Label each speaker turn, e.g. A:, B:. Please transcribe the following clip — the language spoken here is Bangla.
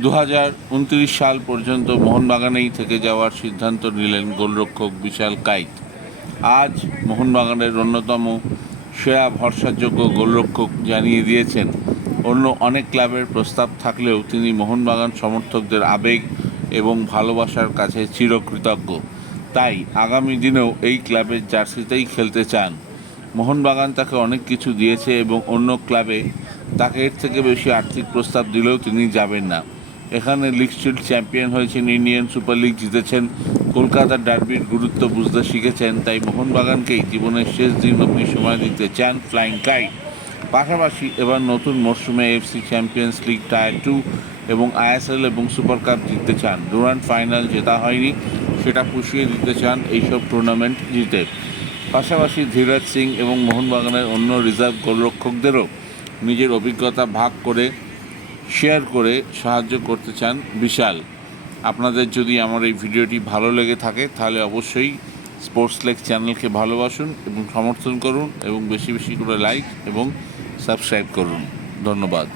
A: দু হাজার উনত্রিশ সাল পর্যন্ত মোহনবাগানেই থেকে যাওয়ার সিদ্ধান্ত নিলেন গোলরক্ষক বিশাল কাইত। আজ মোহনবাগানের অন্যতম সেরা ভরসাযোগ্য গোলরক্ষক জানিয়ে দিয়েছেন, অন্য অনেক ক্লাবের প্রস্তাব থাকলেও তিনি মোহনবাগান সমর্থকদের আবেগ এবং ভালোবাসার কাছে চিরকৃতজ্ঞ। তাই আগামী দিনেও এই ক্লাবের জার্সিতেই খেলতে চান। মোহনবাগান তাকে অনেক কিছু দিয়েছে এবং অন্য ক্লাবে তাকে এর থেকে বেশি আর্থিক প্রস্তাব দিলেও তিনি যাবেন না। এখানে লিগ শিল্ড চ্যাম্পিয়ন হয়েছেন ইন্ডিয়ান সুপার লিগ জিতেছেন, কলকাতার ডার্বির গুরুত্ব বুঝতে শিখেছেন, তাই মোহনবাগানকেই জীবনের শেষ দিন অবধি সময় দিতে চান ফ্লাইং কাইট পাশাপাশি এবার নতুন মরশুমে FC champions league tier two এবং আইএসএল এবং সুপার কাপ জিততে চান। ডুরান্ড ফাইনাল জেতা হয়নি, সেটা পুষিয়ে দিতে চান এইসব টুর্নামেন্ট জিতে। পাশাপাশি ধীরাজ সিং এবং মোহনবাগানের অন্য রিজার্ভ গোলরক্ষকদেরও নিজের অভিজ্ঞতা ভাগ করে শেয়ার করে সাহায্য করতে চান বিশাল। আপনাদের যদি আমার এই ভিডিওটি ভালো লেগে থাকে, তাহলে অবশ্যই স্পোর্টস লেক চ্যানেলকে ভালোবাসুন এবং সমর্থন করুন এবং বেশি বেশি করে লাইক এবং সাবস্ক্রাইব করুন। ধন্যবাদ।